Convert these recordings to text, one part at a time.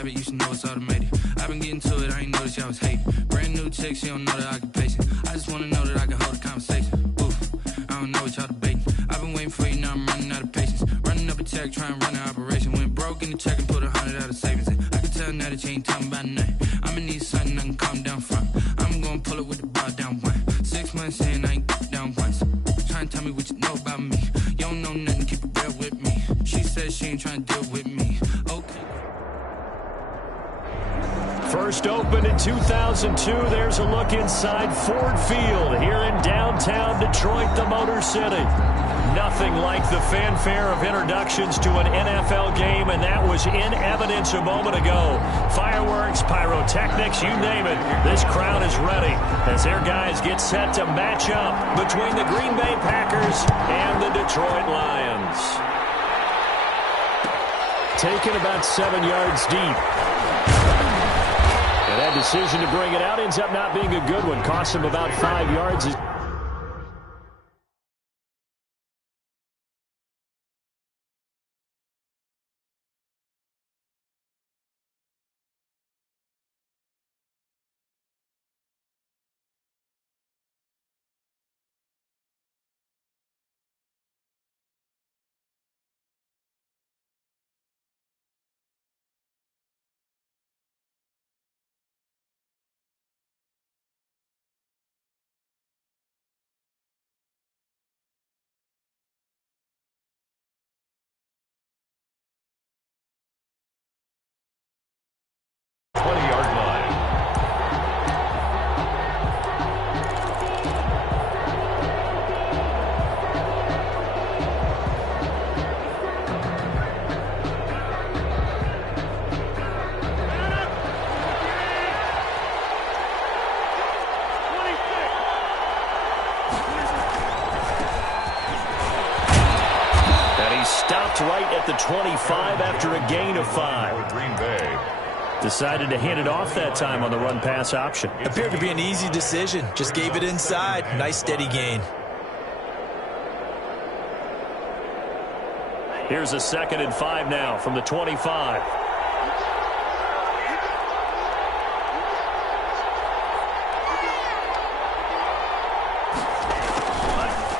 habit, you should know it's automated. I've been getting to it, I ain't noticed y'all was hating. Brand new chick, she don't know the occupation. I just wanna know that I can hold a conversation. Oof, I don't know what y'all debating. I've been waiting for you, now I'm running out of patience. Running up a check, trying to run an operation. Went broke in the check and put 100 out of savings in. I can tell now that you ain't talking about nothing. I'ma need something I can calm down from. I'm gonna pull it with the bar down one. 6 months in, I ain't down once. Trying to tell me what you know about me. You don't know nothing, keep it real with me. She said she ain't trying to deal with me. Okay. First opened in 2002. There's a look inside Ford Field here in downtown Detroit, the Motor City. Nothing like the fanfare of introductions to an NFL game, and that was in evidence a moment ago. Fireworks, pyrotechnics, you name it. This crowd is ready as their guys get set to match up between the Green Bay Packers and the Detroit Lions. Taken about 7 yards deep. And that decision to bring it out ends up not being a good one. Cost him about 5 yards. Right at the 25 after a gain of 5. Green Bay. Decided to hand it off that time on the run-pass option. Appeared to be an easy decision. Just gave it inside. Nice steady gain. Here's a 2nd and 5 now from the 25.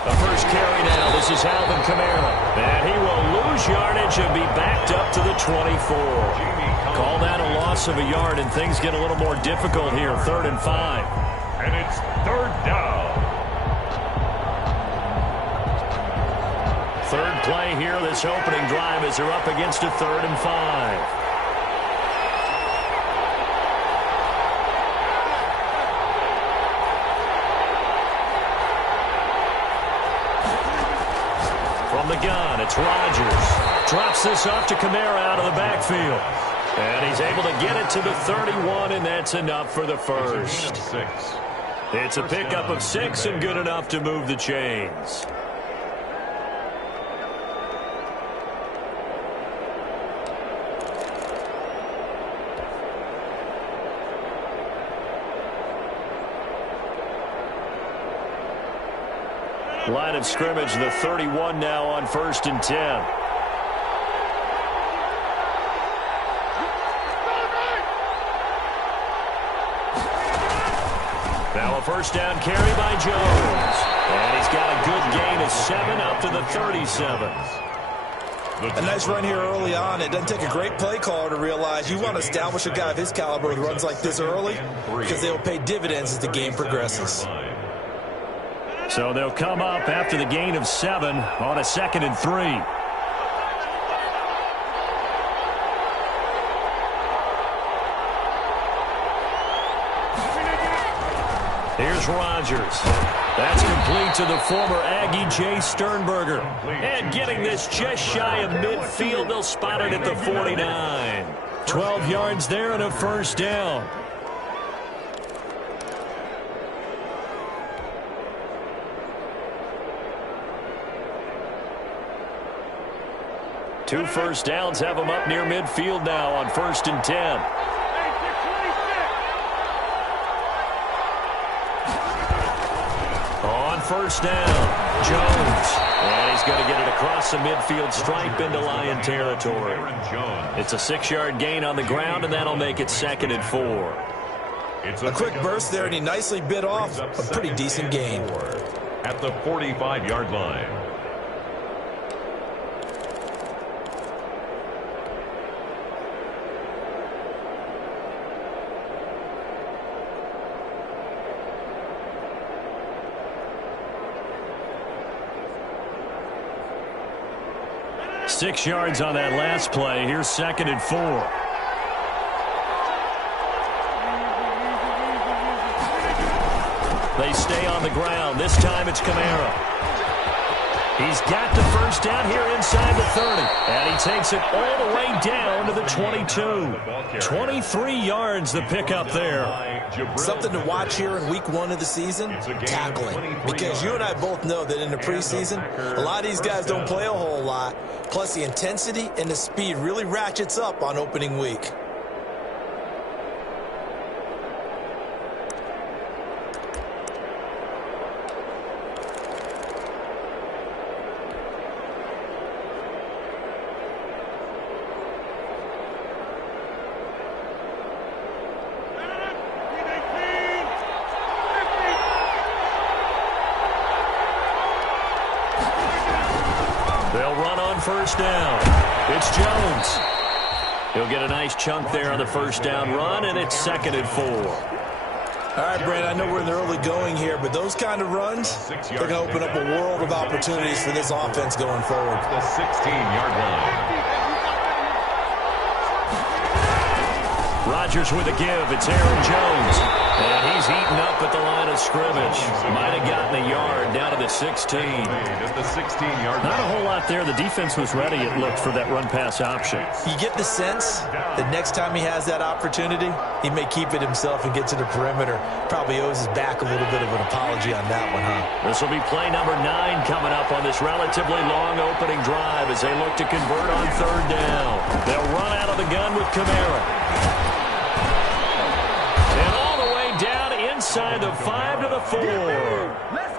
The first carry now. This is Alvin Kamara. And he will lose yardage and be backed up to the 24. Call that a loss of a yard, and things get a little more difficult here. 3rd and 5. And it's 3rd down. Third play here, this opening drive, as they're up against a 3rd and 5. From the gun, it's Rodgers. Drops this off to Kamara out of the backfield. And he's able to get it to the 31, and that's enough for the first. It's a pickup of 6 and good enough to move the chains. Line of scrimmage, the 31 now on 1st and 10. Now a first down carry by Jones. And he's got a good gain of 7 up to the 37. A nice run here early on. It doesn't take a great play caller to realize you want to establish a guy of his caliber with runs like this early, because they will pay dividends as the game progresses. So they'll come up after the gain of 7 on a 2nd and 3. Here's Rodgers. That's complete to the former Aggie Jay Sternberger. And getting this just shy of midfield, they'll spot it at the 49. 12 yards there and a first down. Two first downs have them up near midfield now on 1st and 10. On first down, Jones And he's going to get it across the midfield stripe into Lion territory. It's a 6-yard gain on the ground, and that'll make it 2nd and 4. A quick burst there, and he nicely bit off a pretty decent gain. At the 45-yard line. Six yards on that last play. Here's 2nd and 4. They stay on the ground. This time it's Kamara. He's got the first down here inside the 30. And he takes it all the way down to the 22. 23 yards the pickup there. Something to watch here in week 1 of the season, tackling. Because you and I both know that in the preseason, a lot of these guys don't play a whole lot. Plus the intensity and the speed really ratchets up on opening week. First down. It's Jones. He'll get a nice chunk there on the first down run, and it's 2nd and 4. All right, Brent, I know we're in the early going here, but those kind of runs, they're going to open up a world of opportunities for this offense going forward. The 16-yard line. Rodgers with a give. It's Aaron Jones. And he's eaten up at the line of scrimmage. Might have gotten a yard down to the 16. At the 16-yard line. Not a whole lot there. The defense was ready, it looked, for that run-pass option. You get the sense that next time he has that opportunity, he may keep it himself and get to the perimeter. Probably owes his back a little bit of an apology on that one, huh? This will be play number 9 coming up on this relatively long opening drive as they look to convert on 3rd down. They'll run out of the gun with Kamara. Inside the 5 to the 4.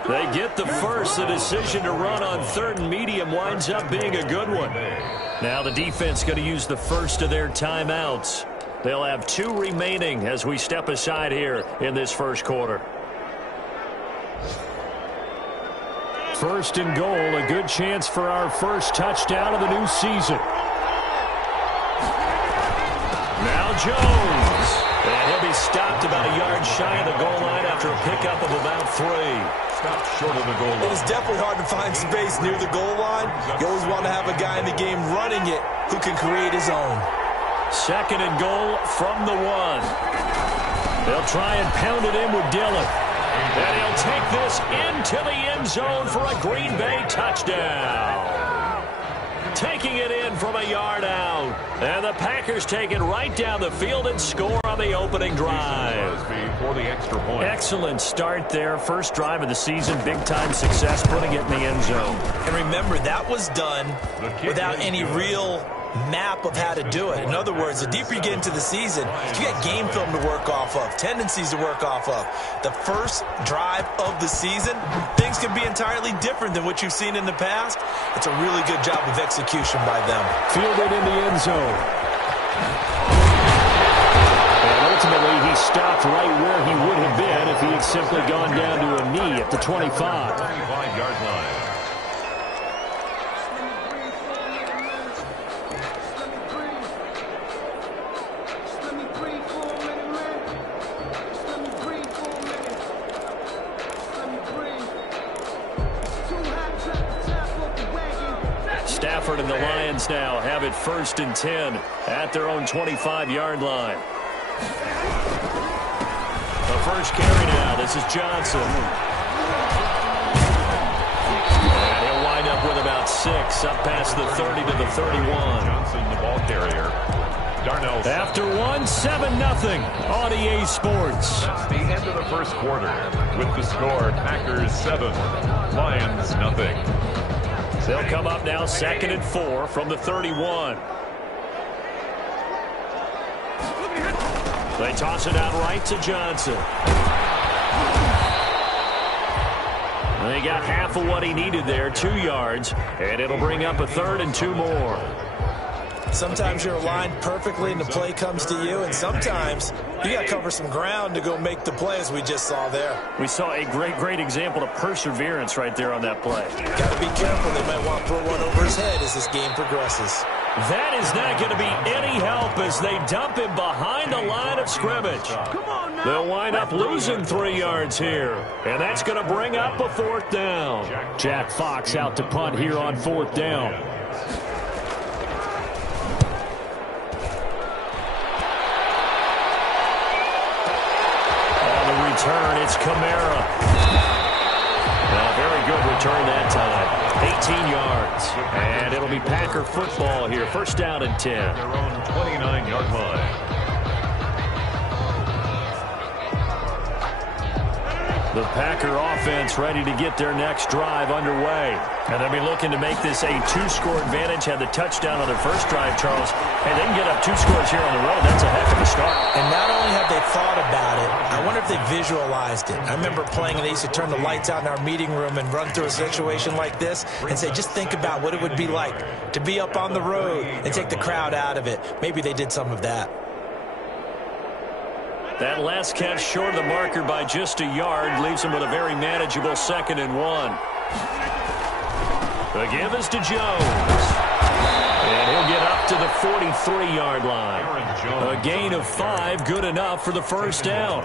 They get the first. The decision to run on 3rd and medium winds up being a good one. Now the defense going to use the first of their timeouts. They'll have 2 remaining as we step aside here in this first quarter. First and goal, a good chance for our first touchdown of the new season. Now Jones. And he'll be stopped about a yard shy of the goal line after a pickup of about 3. Stopped short of the goal line. It is definitely hard to find space near the goal line. You always want to have a guy in the game running it who can create his own. 2nd and goal from the 1. They'll try and pound it in with Dillon. And he'll take this into the end zone for a Green Bay touchdown. Taking it in from a yard out. And the Packers take it right down the field and score on the opening drive. For the extra point. Excellent start there. First drive of the season. Big-time success putting it in the end zone. And remember, that was done without any real map of how to do it. In other words, the deeper you get into the season, you got game film to work off of, tendencies to work off of. The first drive of the season, things can be entirely different than what you've seen in the past. It's a really good job of execution by them. Fielded in the end zone. And ultimately, he stopped right where he would have been if he had simply gone down to a knee at the 25. 25-yard line. Stafford and the Lions now have it 1st and 10 at their own 25-yard line. The first carry now. This is Johnson. And he'll wind up with about 6 up past the 30 to the 31. Johnson, the ball carrier. Darnell. After 1, 7-0 on EA Sports. That's the end of the first quarter with the score Packers 7, Lions 0. They'll come up now 2nd and 4 from the 31. They toss it out right to Johnson. Well, he got half of what he needed there, 2 yards, and it'll bring up a 3rd and 2 more. Sometimes you're aligned perfectly and the play comes to you, and sometimes you got to cover some ground to go make the play, as we just saw there. We saw a great example of perseverance right there on that play. Got to be careful. They might want to throw one over his head as this game progresses. That is not going to be any help as they dump him behind the line of scrimmage. They'll wind up losing 3 yards here, and that's going to bring up a 4th down. Jack Fox out to punt here on 4th down. On the return, it's Kamara. Very good return that time. 18 yards. And it'll be Packer football here. 1st down and 10. Their own 29-yard line. The Packer offense ready to get their next drive underway. And they'll be looking to make this a 2-score advantage. Had the touchdown on their first drive, Charles. Hey, they can get up 2 scores here on the road. That's a heck of a start. And not only have they thought about it, I wonder if they visualized it. I remember playing, and they used to turn the lights out in our meeting room and run through a situation like this and say, just think about what it would be like to be up on the road and take the crowd out of it. Maybe they did some of that. That last catch short of the marker by just a yard leaves him with a very manageable 2nd and 1. The give is to Jones. And he'll get up to the 43-yard line. A gain of 5, good enough for the 1st down.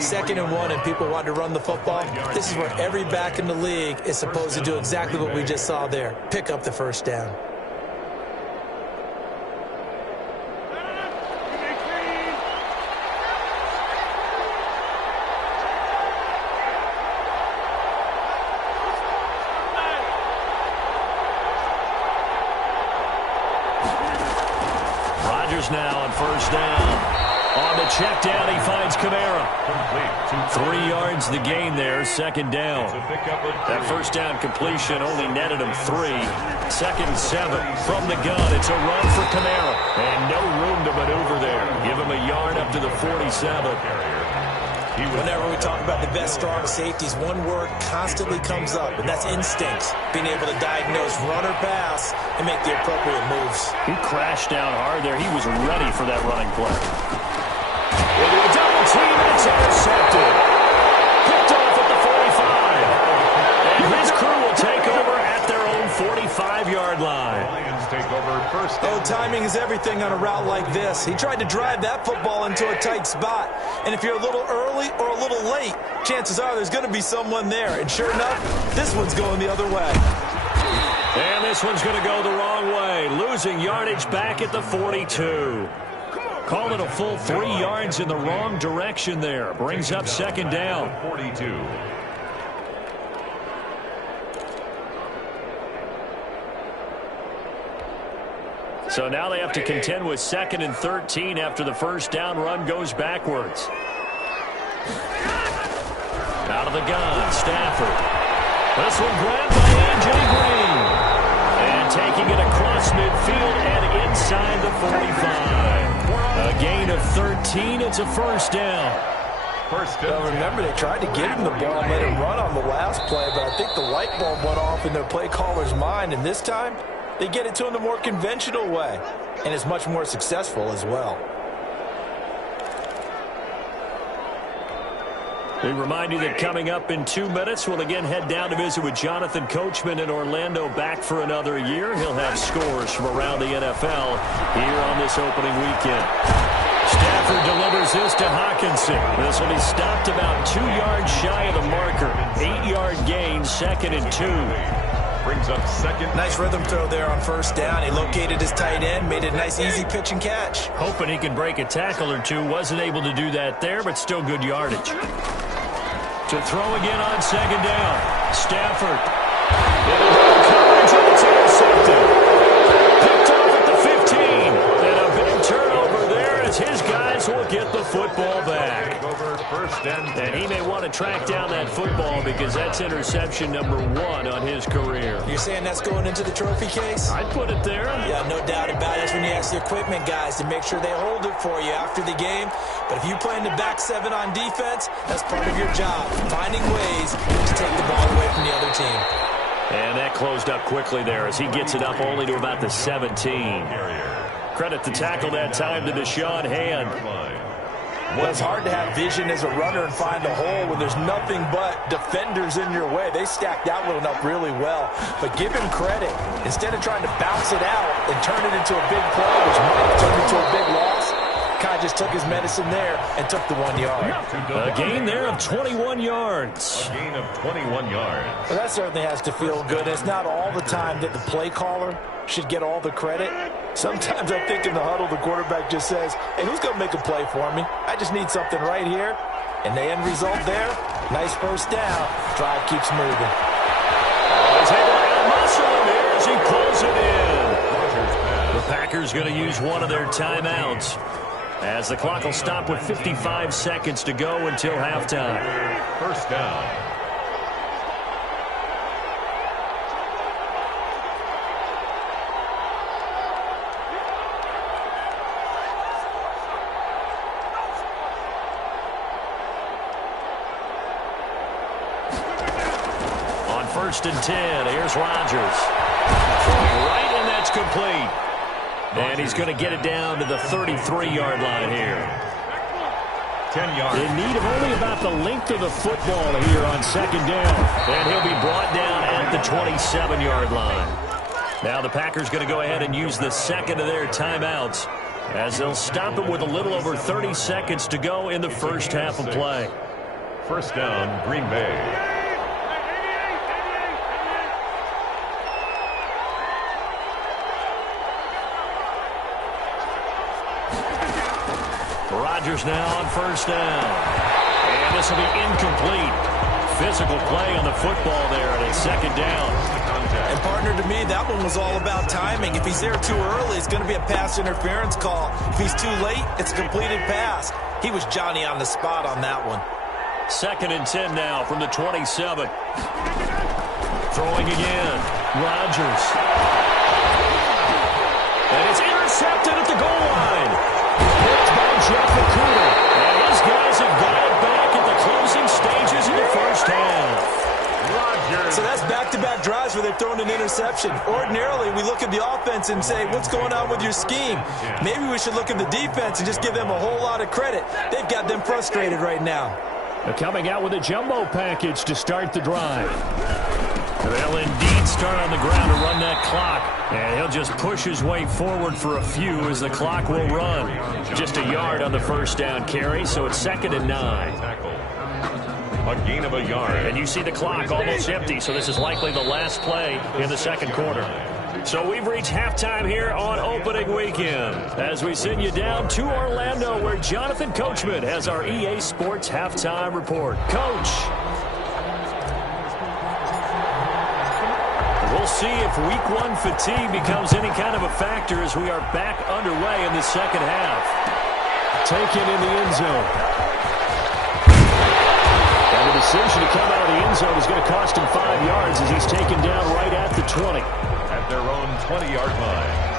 2nd and 1, and people want to run the football. This is where every back in the league is supposed to do exactly what we just saw there. Pick up the 1st down. Now on 1st down. On the check down, he finds Kamara. 3 yards the gain there, 2nd down. That 1st down completion only netted him 3. 2nd and 7 from the gun. It's a run for Kamara. And no room to maneuver there. Give him a yard up to the 47. Whenever we talk about the best strong safeties, one word constantly comes up, and that's instincts. Being able to diagnose run or pass and make the appropriate moves. He crashed down hard there. He was ready for that running play. Into a double team, and it's intercepted. Picked off at the 45. And his crew will take over at their own 45-yard line. Take over 1st down. Oh, timing is everything on a route like this. He tried to drive that football into a tight spot. And if you're a little early or a little late, chances are there's going to be someone there. And sure enough, this one's going the other way. And this one's going to go the wrong way. Losing yardage back at the 42. Call it a full 3 yards in the wrong direction there. Brings up 2nd down. 42. So now they have to contend with 2nd and 13 after the 1st down run goes backwards. Out of the gun, Stafford. This one grabbed by A.J. Green. And taking it across midfield and inside the 45. A gain of 13, it's a 1st down. Well, remember, they tried to give him the ball and let him run on the last play, but I think the light bulb went off in their play caller's mind, and this time, they get it to him the more conventional way, and it's much more successful as well. We remind you that coming up in 2 minutes, we'll again head down to visit with Jonathan Coachman in Orlando, back for another year. He'll have scores from around the NFL here on this opening weekend. Stafford delivers this to Hawkinson. This will be stopped about 2 yards shy of the marker. 8-yard gain, 2nd and 2. Brings up 2nd. Nice rhythm throw there on 1st down. He located his tight end, made it a nice easy pitch and catch. Hoping he could break a tackle or two. Wasn't able to do that there, but still good yardage. To throw again on 2nd down. Stafford. Coverage, and it's intercepted. Picked off at the 15. And a big turnover there as his guys will will get the football back. And he may want to track down that football because that's interception number 1 on his career. You're saying that's going into the trophy case? I'd put it there. Yeah, no doubt about it. That's when you ask the equipment guys to make sure they hold it for you after the game. But if you play in the back 7 on defense, that's part of your job, finding ways to take the ball away from the other team. And that closed up quickly there as he gets it up only to about the 17. Credit the tackle that time to Deshaun Hand. Well, it's hard to have vision as a runner and find a hole when there's nothing but defenders in your way. They stacked that one up really well. But give him credit. Instead of trying to bounce it out and turn it into a big play, which might have turned into a big loss, Kai just took his medicine there and took the 1 yard. A gain there of 21 yards. A gain of 21 yards. Well, that certainly has to feel good. It's not all the time that the play caller should get all the credit. Sometimes I think in the huddle, the quarterback just says, hey, who's going to make a play for me? I just need something right here. And the end result there, nice first down. Drive keeps moving. He's able to add muscle in here as he pulls it in. The Packers going to use one of their timeouts, as the clock will stop with 55 seconds to go until halftime. First down. On 1st and 10, here's Rodgers. Throwing right, and that's complete. And he's going to get it down to the 33-yard line here. 10 yards. In need of only about the length of the football here on 2nd down. And he'll be brought down at the 27-yard line. Now the Packers going to go ahead and use the second of their timeouts, as they'll stop it with a little over 30 seconds to go in the first half of play. First down, Green Bay. Rodgers now on 1st down. And this will be incomplete. Physical play on the football there, and it's 2nd down. And partner, to me, that one was all about timing. If he's there too early, it's going to be a pass interference call. If he's too late, it's a completed pass. He was Johnny on the spot on that one. 2nd and 10 now from the 27. Throwing again. Rodgers. And it's intercepted at the goal line. Picked by Jeff Okudah. And his guys have got it back at the closing stages of the first half. So that's back-to-back drives where they're throwing an interception. Ordinarily, we look at the offense and say, what's going on with your scheme? Maybe we should look at the defense and just give them a whole lot of credit. They've got them frustrated right now. They're coming out with a jumbo package to start the drive. They'll indeed start on the ground to run that clock. And he'll just push his way forward for a few as the clock will run. Just a yard on the first down carry, so it's 2nd and 9. A gain of a yard. And you see the clock almost empty, so this is likely the last play in the second quarter. So we've reached halftime here on opening weekend as we send you down to Orlando, where Jonathan Coachman has our EA Sports halftime report. Coach. We'll see if week 1 fatigue becomes any kind of a factor as we are back underway in the second half. Taken in the end zone. And the decision to come out of the end zone is going to cost him 5 yards as he's taken down right at the 20. At their own 20-yard line.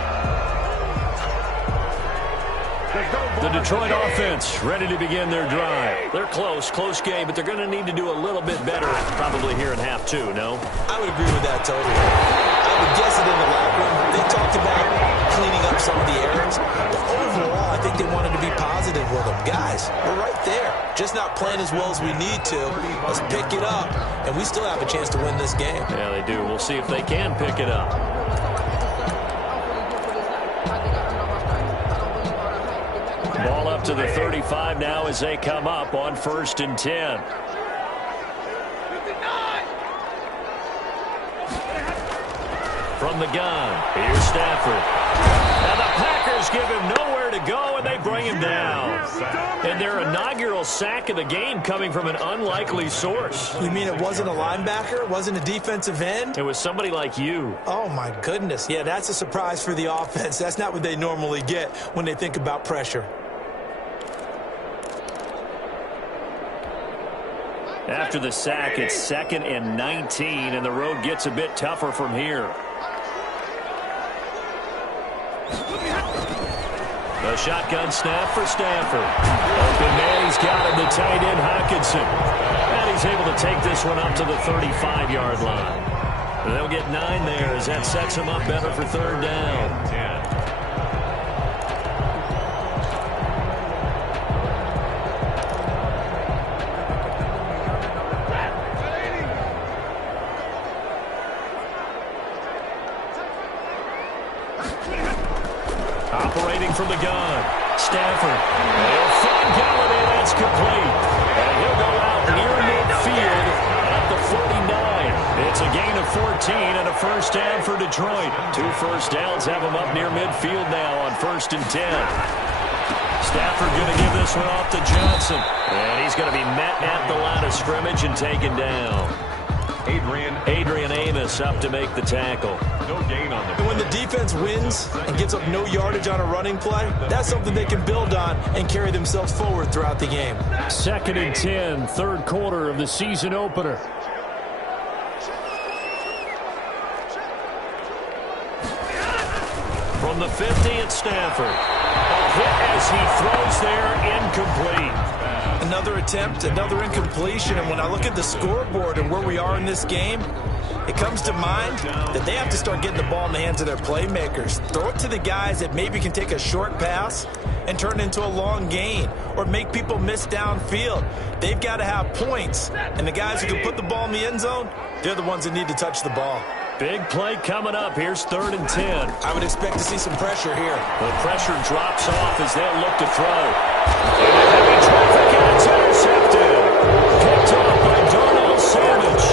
The Detroit offense ready to begin their drive. They're close game, but they're going to need to do a little bit better probably here in half 2, no? I would agree with that totally. I would guess it in the locker room. They talked about cleaning up some of the errors, but overall, I think they wanted to be positive with them. Guys, we're right there. Just not playing as well as we need to. Let's pick it up, and we still have a chance to win this game. Yeah, they do. We'll see if they can pick it up. Ball up to the 35 now as they come up on 1st and 10. From the gun, here's Stafford. And the Packers give him nowhere to go, and they bring him down. And their inaugural sack of the game coming from an unlikely source. You mean it wasn't a linebacker? It wasn't a defensive end? It was somebody like you. Oh, my goodness. Yeah, that's a surprise for the offense. That's not what they normally get when they think about pressure. After the sack, it's 2nd and 19, and the road gets a bit tougher from here. The shotgun snap for Stanford. Open man, he's got him, the tight end Hawkinson. And he's able to take this one up to the 35-yard line. And they'll get 9 there as that sets him up better for 3rd down. 10. Operating from the gun, Stafford. They'll find Galladay, that's complete. And he'll go out near midfield at the 49. It's a gain of 14 and a 1st down for Detroit. 2 first downs have him up near midfield now on 1st and 10. Stafford going to give this one off to Johnson. And he's going to be met at the line of scrimmage and taken down. Adrian Amos up to make the tackle. No gain on the. When the defense wins and gets up no yardage on a running play, that's something they can build on and carry themselves forward throughout the game. 2nd and 10, 3rd quarter of the season opener. From the 50, it's Stafford. A hit as he throws there, incomplete. Another attempt, another incompletion, and when I look at the scoreboard and where we are in this game, it comes to mind that they have to start getting the ball in the hands of their playmakers. Throw it to the guys that maybe can take a short pass and turn it into a long gain or make people miss downfield. They've got to have points, and the guys who can put the ball in the end zone, they're the ones that need to touch the ball. Big play coming up. Here's 3rd and 10. I would expect to see some pressure here. The pressure drops off as they'll look to throw. Heavy traffic, and it's intercepted. Picked up by Darnell Savage.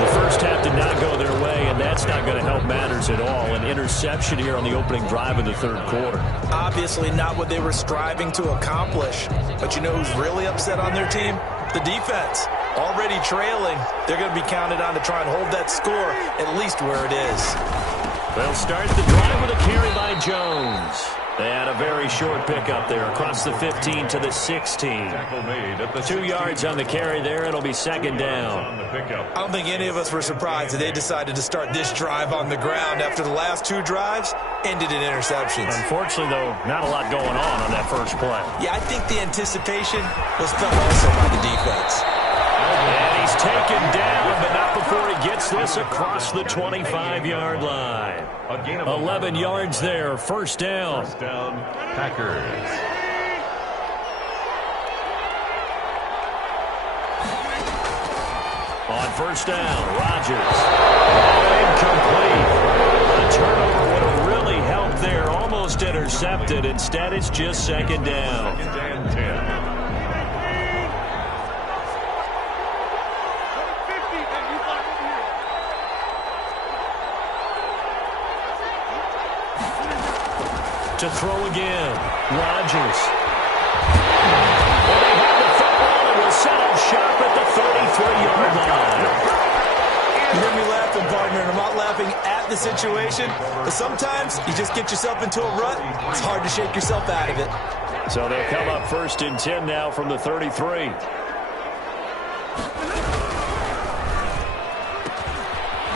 The first half did not go their way, and that's not going to help matters at all. An interception here on the opening drive of the 3rd quarter. Obviously not what they were striving to accomplish. But you know who's really upset on their team? The defense. Already trailing, they're going to be counted on to try and hold that score at least where it is. They'll start the drive with a carry by Jones. They had a very short pickup there across the 15 to the 16. 2 yards on the carry there. It'll be 2nd down. I don't think any of us were surprised that they decided to start this drive on the ground after the last 2 drives ended in interceptions. Unfortunately, though, not a lot going on that first play. Yeah, I think the anticipation was felt also by the defense. And he's taken down, but not before he gets this across the 25-yard line. 11 yards there, 1st down. 1st down, Packers. On 1st down, Rodgers. Incomplete. A turnover would have really helped there, almost intercepted. Instead, it's just 2nd down. 2nd and 10. To throw again, Rodgers. Well, they have the football and will set up shop at the 33-yard line. You hear me laughing, partner, and I'm not laughing at the situation, but sometimes you just get yourself into a rut. It's hard to shake yourself out of it. So they'll come up 1st and 10 now from the 33.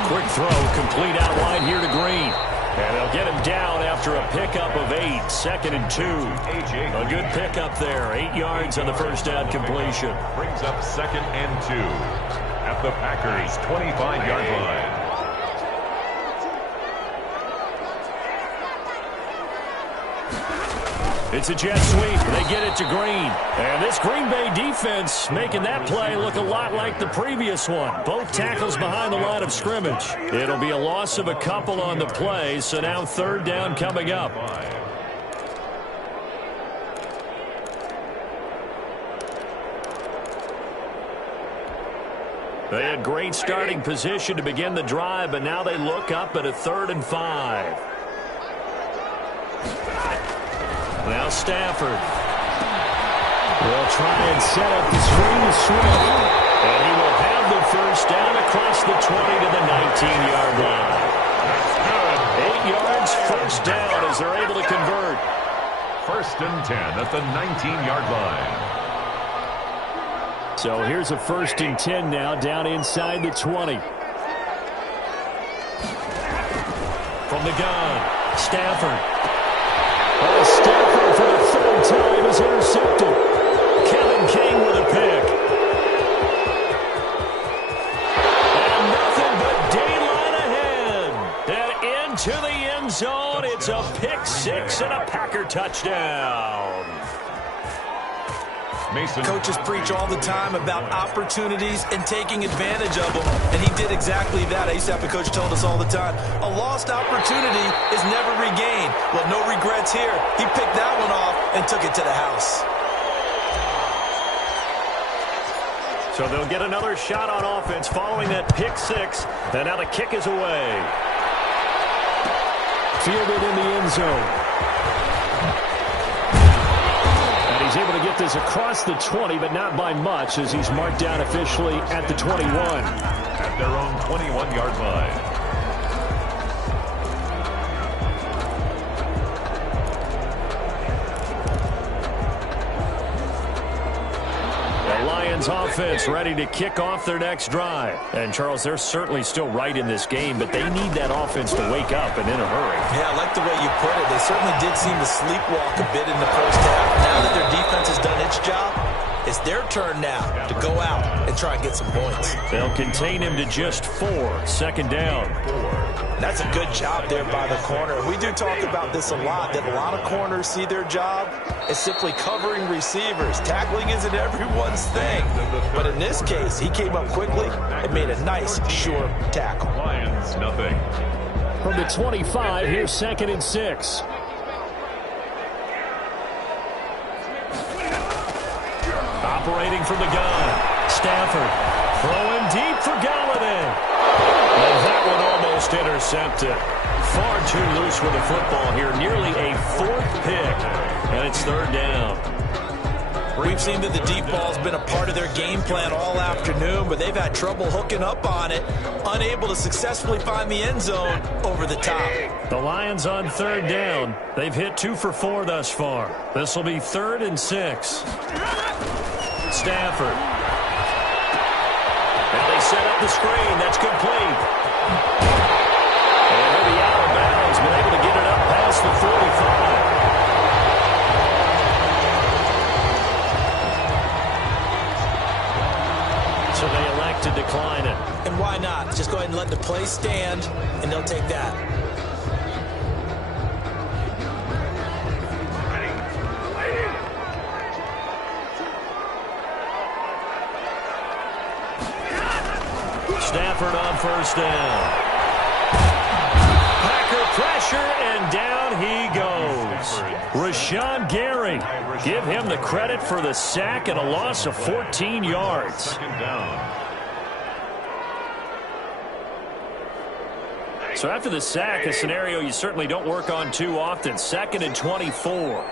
Quick throw, complete outline here to Green. And they'll get him down after a pickup of 8, 2nd and 2. A good pickup there, 8 yards on the 1st down completion. Brings up 2nd and 2 at the Packers' 25-yard line. It's a jet sweep. They get it to Green. And this Green Bay defense making that play look a lot like the previous one. Both tackles behind the line of scrimmage. It'll be a loss of a couple on the play, so now 3rd down coming up. They had great starting position to begin the drive, but now they look up at a 3rd and 5. Now Stafford will try and set up the screen to Swift. And he will have the 1st down across the 20 to the 19-yard line. 8 yards, 1st down as they're able to convert. 1st and 10 at the 19-yard line. So here's a 1st and 10 now, down inside the 20. From the gun, Stafford. Stafford for the 3rd time is intercepted. Kevin King with a pick. And nothing but daylight ahead. And into the end zone, it's a pick 6 and a Packer touchdown. Coaches preach all the time about opportunities and taking advantage of them, and he did exactly that. I used to have a coach told us all the time, a lost opportunity is never regained. Well, no regrets here. He picked that one off and took it to the house. So they'll get another shot on offense following that pick 6, and now the kick is away. Fielded in the end zone. He's able to get this across the 20, but not by much, as he's marked down officially at the 21. At their own 21-yard line. The Lions offense ready to kick off their next drive. And, Charles, they're certainly still right in this game, but they need that offense to wake up and in a hurry. Yeah, I like the way you put it. They certainly did seem to sleepwalk a bit in the first half. Now that their defense has done its job, it's their turn now to go out and try and get some points. They'll contain him to just 4, 2nd down. That's a good job there by the corner. We do talk about this a lot, that a lot of corners see their job as simply covering receivers. Tackling isn't everyone's thing. But in this case, he came up quickly and made a nice, sure tackle. Lions, nothing. From the 25, here's 2nd and 6. Operating from the gun, Stafford throwing deep for Galladay. And that one almost intercepted. Far too loose with the football here. Nearly a 4th pick. And it's 3rd down. We've seen that the deep ball's been a part of their game plan all afternoon, but they've had trouble hooking up on it, unable to successfully find the end zone over the top. The Lions on 3rd down. They've hit 2 for 4 thus far. This will be 3rd and 6. Stafford. Now they set up the screen. That's complete. And he'll be out of bounds, but able to get it up past the 45. So they elect to decline it. And why not? Just go ahead and let the play stand, and they'll take that. Stafford on 1st down. Packer pressure, and down he goes. Rashawn Gary. Give him the credit for the sack and a loss of 14 yards. 2nd down. So after the sack, a scenario you certainly don't work on too often. 2nd and 24.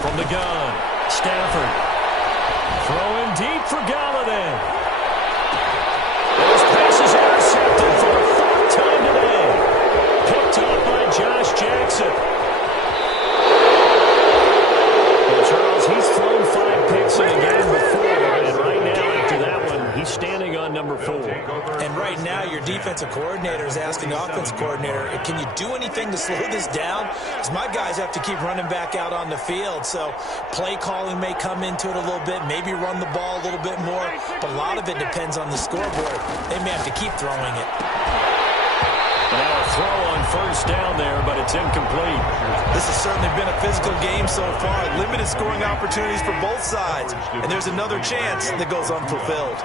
From the gun, Stafford. Throwing deep for Galladay. This pass is intercepted for the 4th time today. Picked up by Josh Jackson. Well, Charles, he's thrown 5 picks in the game before, and right now after that one, he's standing on number 4. And right now, your defensive coordinator is asking the offensive coordinator, can you do anything to slow this down? Because my guys have to keep running back out on the field. So play calling may come into it a little bit, maybe run the ball a little bit more. But a lot of it depends on the scoreboard. They may have to keep throwing it. Now a throw on 1st down there, but it's incomplete. This has certainly been a physical game so far. Limited scoring opportunities for both sides. And there's another chance that goes unfulfilled.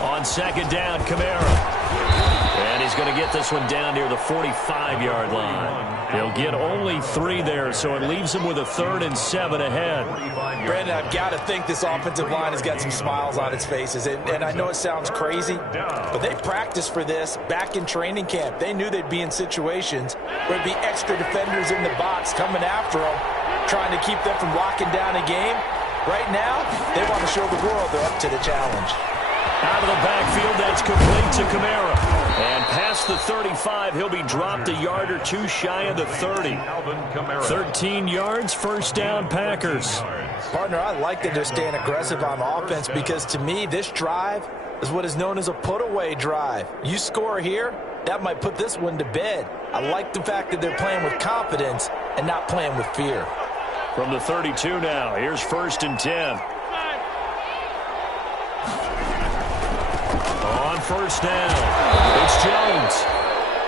On 2nd down, Kamara. And he's going to get this one down near the 45-yard line. He'll get only 3 there, so it leaves him with a 3rd and 7 ahead. Brandon, I've got to think this offensive line has got some smiles on its faces. And I know it sounds crazy, but they practiced for this back in training camp. They knew they'd be in situations where there'd be extra defenders in the box coming after them, trying to keep them from locking down a game. Right now, they want to show the world they're up to the challenge. Out of the backfield, that's complete to Kamara. And past the 35, he'll be dropped a yard or two shy of the 30. 13 yards, first down, Packers. Partner, I like that they're staying aggressive on offense because, to me, this drive is what is known as a put-away drive. You score here, that might put this one to bed. I like the fact that they're playing with confidence and not playing with fear. From the 32 now, here's 1st and 10. On first down, it's Jones.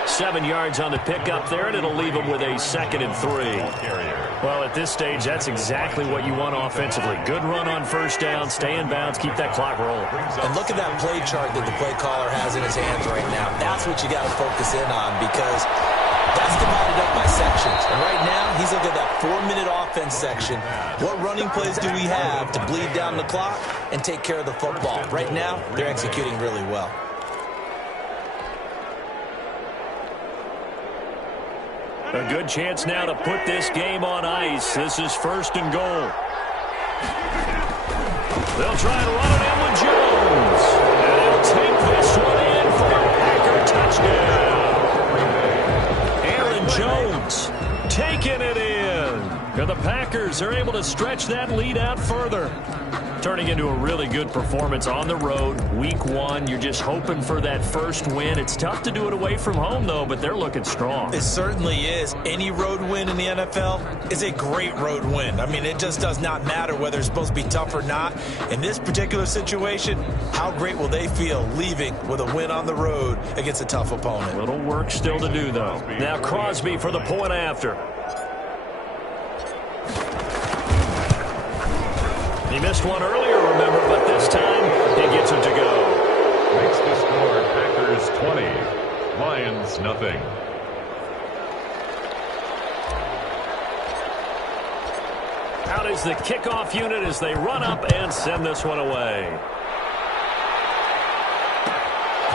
7 yards on the pickup there, and it'll leave him with a 2nd and 3. Well, at this stage, that's exactly what you want offensively. Good run on first down, stay in bounds, keep that clock rolling. And look at that play chart that the play caller has in his hands right now. That's what you got to focus in on because that's divided up by sections. And right now, he's looking at that 4-minute offense section. What running plays do we have to bleed down the clock and take care of the football? Right now, they're executing really well. A good chance now to put this game on ice. This is 1st and goal. They'll try and run it in with Jones. And he'll take this one in for a Packer touchdown. Aaron Jones taking it in. And the Packers are able to stretch that lead out further. Turning into a really good performance on the road. Week 1, you're just hoping for that first win. It's tough to do it away from home, though, but they're looking strong. It certainly is. Any road win in the NFL is a great road win. I mean, it just does not matter whether it's supposed to be tough or not. In this particular situation, how great will they feel leaving with a win on the road against a tough opponent? A little work still to do, though. Now Crosby for the point after. He missed one earlier, remember, but this time he gets it to go. Makes the score Packers 20, Lions nothing. Out is the kickoff unit as they run up and send this one away.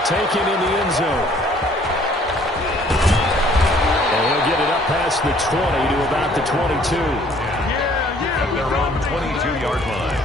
Taken in the end zone. And he'll get it up past the 20 to about the 22. At their own 22-yard line.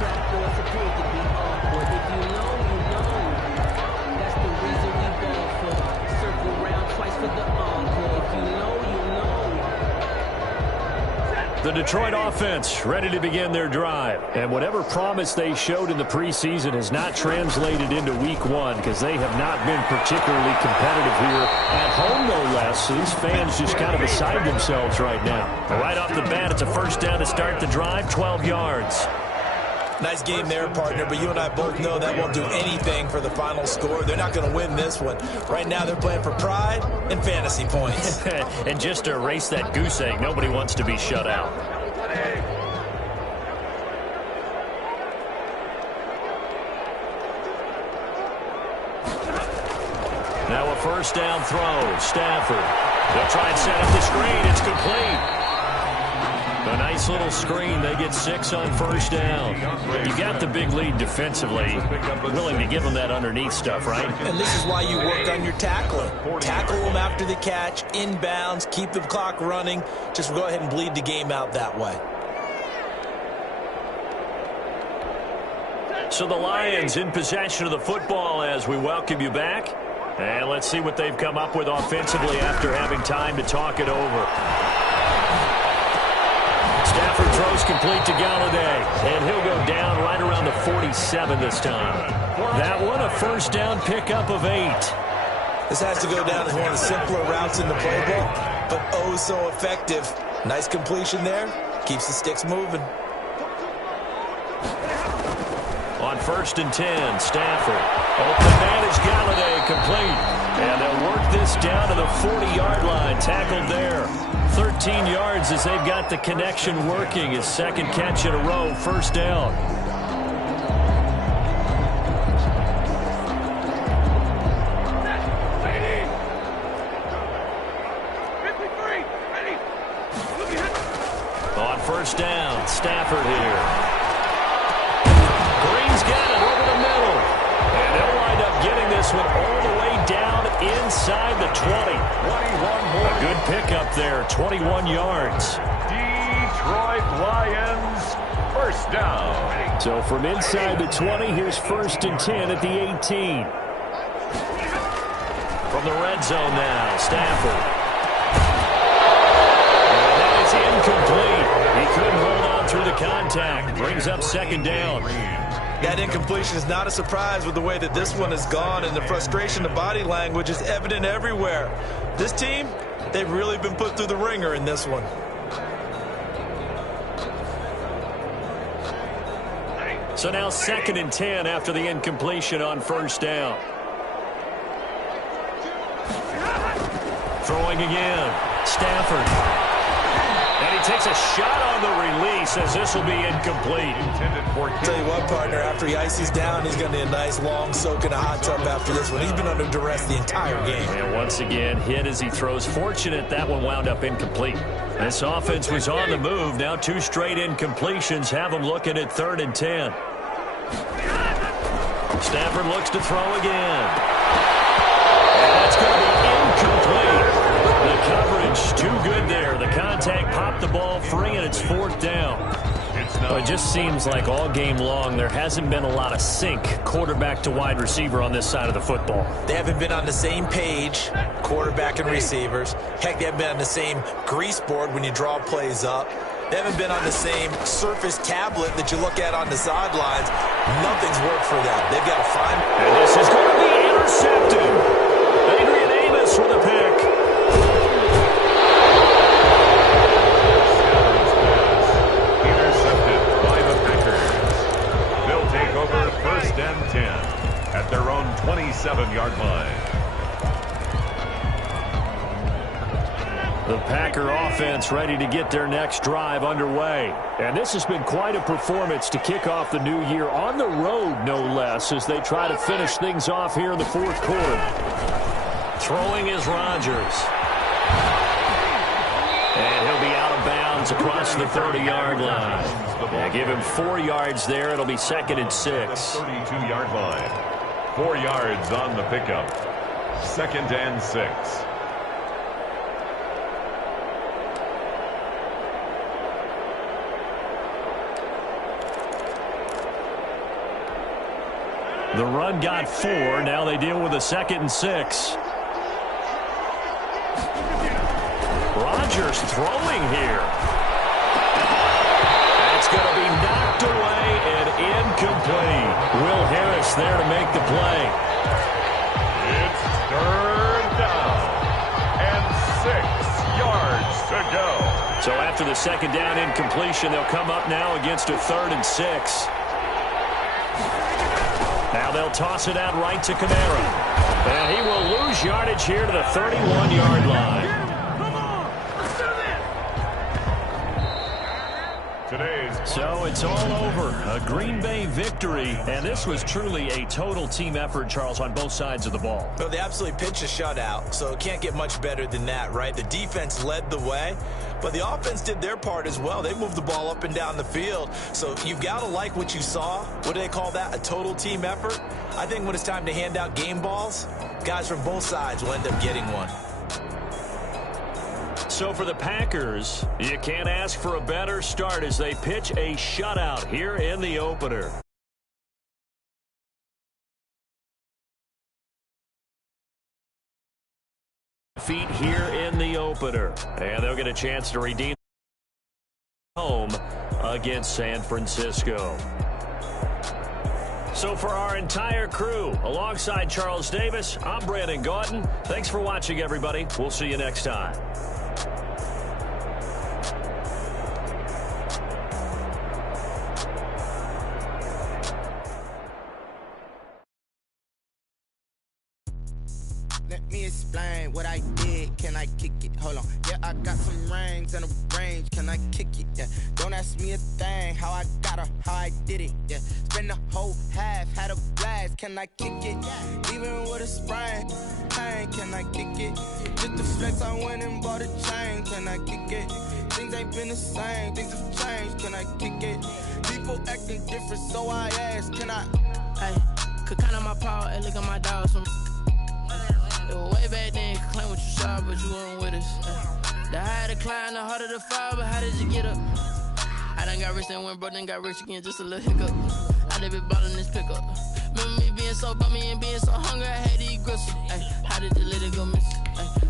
The Detroit offense ready to begin their drive. And whatever promise they showed in the preseason has not translated into week 1 because they have not been particularly competitive here at home, no less. So these fans just kind of beside themselves right now. Right off the bat, it's a first down to start the drive, 12 yards. Nice game there, partner, but you and I both know that won't do anything for the final score. They're not going to win this one. Right now, they're playing for pride and fantasy points. And just to erase that goose egg, nobody wants to be shut out. Now a first down throw. Stafford. They'll try and set up the screen. It's complete. A nice little screen. They get 6 on first down. You got the big lead defensively. Willing to give them that underneath stuff, right? And this is why you work on your tackling. Tackle them after the catch, inbounds, keep the clock running. Just go ahead and bleed the game out that way. So the Lions in possession of the football as we welcome you back. And let's see what they've come up with offensively after having time to talk it over. Stafford throws complete to Galladay, and he'll go down right around the 47 this time. That one, a first down pickup of 8. This has to go down as one of the simpler routes in the playbook, but oh so effective. Nice completion there. Keeps the sticks moving. On 1st and 10, Stafford. Open man is Galladay, complete. And they'll work this down to the 40-yard line. Tackled there. 13 yards as they've got the connection working. His second catch in a row, first down. On first down, Stafford here. Green's got it over the middle. And they'll wind up getting this one all the way down inside the 20. 21 more. A good pickup there, 21 yards. Detroit Lions, first down. So from inside the 20, here's 1st and 10 at the 18. From the red zone now, Stafford. And that is incomplete. He couldn't hold on through the contact. Brings up 2nd down. That incompletion is not a surprise with the way that this one has gone, and the frustration, the body language is evident everywhere. This team, they've really been put through the ringer in this one. So now 2nd and 10 after the incompletion on 1st down. Throwing again, Stafford. And he takes a shot on the release as this will be incomplete. Tell you what, partner, after he ices down, he's going to need a nice long soak in a hot tub after this one. He's been under duress the entire game. And once again, hit as he throws. Fortunate that one wound up incomplete. This offense was on the move. Now 2 straight incompletions have them looking at 3rd and 10. Stafford looks to throw again. And that's going to be incomplete. The coverage too good there. The contact popped the ball free, and it's 4th down. Well, it just seems like all game long there hasn't been a lot of sync quarterback to wide receiver on this side of the football. They haven't been on the same page, quarterback and receivers. Heck, they haven't been on the same grease board when you draw plays up. They haven't been on the same surface tablet that you look at on the sidelines. Nothing's worked for them. They've got to find. And this is going to be intercepted. Adrian Amos with a pick. Intercepted by the Packers. They'll take over 1st and 10 at their own 27-yard line. The Packer offense ready to get their next drive underway. And this has been quite a performance to kick off the new year on the road, no less, as they try to finish things off here in the 4th quarter. Throwing is Rodgers. And he'll be out of bounds across the 30-yard line. Yeah, give him 4 yards there. It'll be 2nd and 6. 32-yard line. 4 yards on the pickup. 2nd and 6. The run got 4. Now they deal with a 2nd and 6. Rodgers throwing here. That's going to be knocked away and incomplete. Will Harris there to make the play. It's 3rd down and 6 yards to go. So after the 2nd down incompletion, they'll come up now against a 3rd and 6. Now they'll toss it out right to Kamara. And he will lose yardage here to the 31-yard line. So it's all over. A Green Bay victory. And this was truly a total team effort, Charles, on both sides of the ball. Well, they absolutely pitched a shutout, so it can't get much better than that, right? The defense led the way, but the offense did their part as well. They moved the ball up and down the field. So you've got to like what you saw. What do they call that? A total team effort? I think when it's time to hand out game balls, guys from both sides will end up getting one. So for the Packers, you can't ask for a better start as they pitch a shutout here in the opener. Feet here in the opener. And they'll get a chance to redeem home against San Francisco. So for our entire crew, alongside Charles Davis, I'm Brandon Gautin. Thanks for watching, everybody. We'll see you next time. Let me explain what I did. Can I kick it? Hold on. Yeah, I got some rings and a range. Can I kick it? Yeah. Don't ask me a thing. How I got her, how I did it. Yeah. Spend the whole half, had a blast. Can I kick it? Even with a sprain. Pain, can I kick it? Just the flex, I went and bought a chain. Can I kick it? Things ain't been the same. Things have changed. Can I kick it? People acting different, so I ask. Can I? Hey, could count on my power and look at my dogs. Way back then, you could claim what you saw, but you weren't with us. The higher the climb, the harder the fall, but how did you get up? I done got rich and went broke, then got rich again, just a little hiccup. I done been ballin' this pickup. Remember me being so bummy and being so hungry, I had to eat gristle. Ay, how did the lady go missing?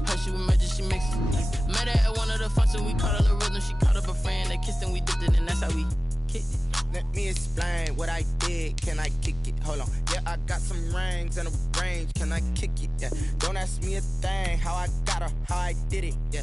How she was magic, she mixed it. Met her at one of the functions, we caught a little rhythm. She caught up a friend, they kissed and we dipped it, and that's how we kicked it. Let me explain what I did. Can I kick it? Hold on. Yeah, I got some rings and a range. Can I kick it? Yeah. Don't ask me a thing. How I got her, how I did it. Yeah.